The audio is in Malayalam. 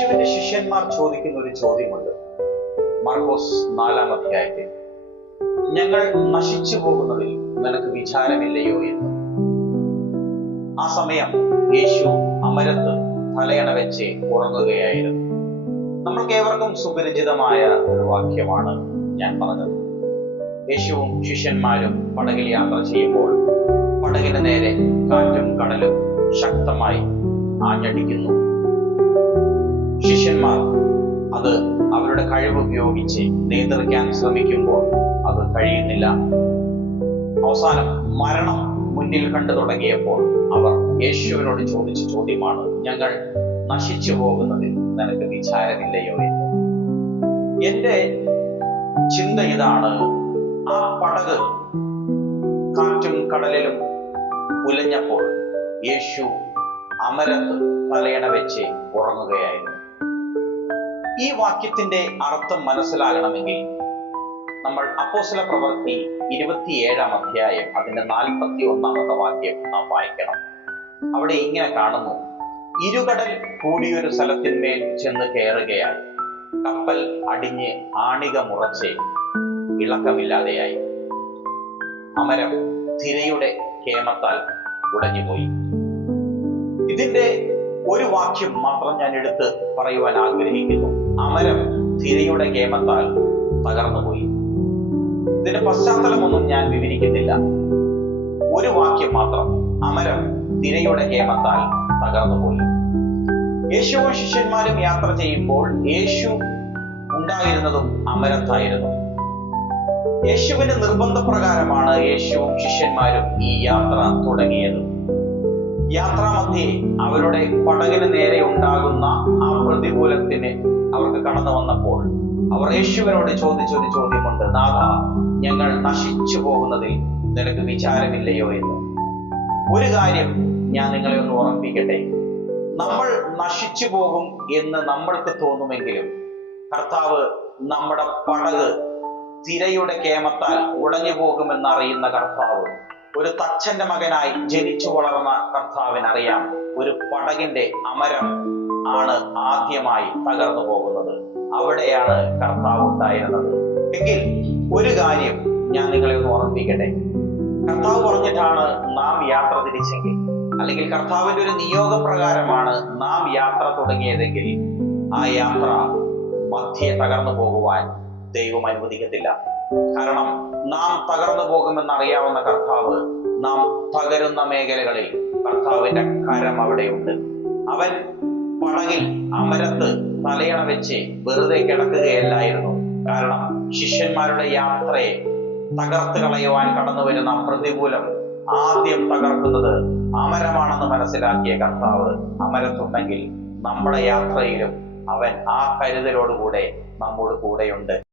യേശുവിന്റെ ശിഷ്യന്മാർ ചോദിക്കുന്ന ഒരു ചോദ്യമുണ്ട്. മർക്കോസ് നാലാം അധ്യായത്തിൽ ഞങ്ങൾ നശിച്ചു പോകുന്നതിൽ നിനക്ക് വിചാരമില്ലയോ എന്ന്? ആ സമയം യേശു അമരത്ത് തലയണ വെച്ച് ഉറങ്ങുകയായിരുന്നു. നമ്മൾക്ക് ഏവർക്കും സുപരിചിതമായ ഒരു വാക്യമാണ് ഞാൻ പറഞ്ഞത്. യേശുവും ശിഷ്യന്മാരും പടകിൽ യാത്ര ചെയ്യുമ്പോൾ പടകിന് നേരെ കാറ്റും കടലും ശക്തമായി ആഞ്ഞടിക്കുന്നു. ശിഷ്യന്മാർ അത് അവരുടെ കഴിവ് ഉപയോഗിച്ച് നിയന്ത്രിക്കാൻ ശ്രമിക്കുമ്പോൾ അത് കഴിയുന്നില്ല. അവസാനം മരണം മുന്നിൽ കണ്ടു തുടങ്ങിയപ്പോൾ അവർ യേശുവിനോട് ചോദിച്ച ചോദ്യമാണ് ഞങ്ങൾ നശിച്ചു പോകുന്നതിൽ നിനക്ക് വിചാരമില്ലയോ എന്ന്? എന്റെ ചിന്ത ഇതാണ്. ആ പടക് കാറ്റും കടലിലും ഉലഞ്ഞപ്പോൾ യേശു അമരത്ത് തലയണ വെച്ച് ഉറങ്ങുകയായിരുന്നു. ഈ വാക്യത്തിന്റെ അർത്ഥം മനസ്സിലാകണമെങ്കിൽ നമ്മൾ അപ്പോസ്തല പ്രവൃത്തി ഇരുപത്തിയേഴാം അധ്യായം അതിന്റെ നാൽപ്പത്തി ഒന്നാമത്തെ വാക്യം നാം വായിക്കണം. അവിടെ ഇങ്ങനെ കാണുന്നു ഇരുകടൽ കൂടിയൊരു സ്ഥലത്തിന്മേൽ ചെന്ന് കയറുകയായി. കപ്പൽ അടിഞ്ഞ് ആണിക മുറച്ച് ഇളക്കമില്ലാതെയായി. അമരം തിരയുടെ കേമത്താൽ ഉടഞ്ഞുപോയി. ഇതിന്റെ ഒരു വാക്യം മാത്രം ഞാൻ എടുത്ത് പറയുവാൻ ആഗ്രഹിക്കുന്നു. അമരം തിരയുടെ കേമത്താൽ തകർന്നുപോയി. ഇതിന്റെ പശ്ചാത്തലമൊന്നും ഞാൻ വിവരിക്കുന്നില്ല. ഒരു വാക്യം മാത്രം അമരം തിരയുടെ കേമത്താൽ തകർന്നുപോയി. യേശുവും ശിഷ്യന്മാരും യാത്ര ചെയ്യുമ്പോൾ യേശു ഉണ്ടായിരുന്നതും അമരത്തായിരുന്നു. യേശുവിന്റെ നിർബന്ധപ്രകാരമാണ് യേശുവും ശിഷ്യന്മാരും ഈ യാത്ര തുടങ്ങിയത്. യാത്രാമധ്യേ അവരുടെ പടകിന് നേരെ ഉണ്ടാകുന്ന ആ പ്രതികൂലത്തിന് അവർക്ക് കടന്നു വന്നപ്പോൾ അവർ യേശുവിനോട് ചോദിച്ചൊരു ചോദ്യമുണ്ട് നാഥ ഞങ്ങൾ നശിച്ചു പോകുന്നതിൽ നിനക്ക് വിചാരമില്ലയോ എന്ന്? ഒരു കാര്യം ഞാൻ നിങ്ങളെ ഒന്ന് ഓർമ്മിപ്പിക്കട്ടെ നമ്മൾ നശിച്ചു പോകും എന്ന് നമ്മൾക്ക് തോന്നുമെങ്കിലും കർത്താവ് നമ്മുടെ പടക് തിരയുടെ കേമത്താൽ ഉടഞ്ഞു പോകുമെന്ന് അറിയുന്ന കർത്താവ് ഒരു തച്ചന്റെ മകനായി ജനിച്ചു വളർന്ന കർത്താവിനറിയാം ഒരു പടകിന്റെ അമരം ആണ് ആദ്യമായി തകർന്നു പോകുന്നത്. അവിടെയാണ് കർത്താവ് ഉണ്ടായിരുന്നത്. എങ്കിൽ ഒരു കാര്യം ഞാൻ നിങ്ങളെ ഒന്ന് ഓർമ്മിപ്പിക്കട്ടെ. കർത്താവ് പറഞ്ഞിട്ടാണ് നാം യാത്ര തിരിച്ചെങ്കിൽ അല്ലെങ്കിൽ കർത്താവിന്റെ ഒരു നിയോഗപ്രകാരമാണ് നാം യാത്ര തുടങ്ങിയതെങ്കിൽ ആ യാത്ര മധ്യെ തകർന്നു പോകുവാൻ ദൈവം അനുവദിക്കത്തില്ല. കാരണം നാം തകർന്നു പോകുമെന്ന് അറിയാവുന്ന കർത്താവ് നാം തകരുന്ന മേഖലകളിൽ കർത്താവിന്റെ കരം അവിടെയുണ്ട്. അവൻ പടകിൽ അമരത്ത് തലയണ വെച്ച് വെറുതെ കിടക്കുകയല്ലായിരുന്നു. കാരണം ശിഷ്യന്മാരുടെ യാത്രയെ തകർത്ത് കളയുവാൻ കടന്നു വരുന്ന പ്രതികൂലം ആദ്യം തകർക്കുന്നത് അമരമാണെന്ന് മനസ്സിലാക്കിയ കർത്താവ് അമരത്തുണ്ടെങ്കിൽ നമ്മുടെ യാത്രയിലും അവൻ ആ കരുതലോടുകൂടെ നമ്മോട് കൂടെയുണ്ട്.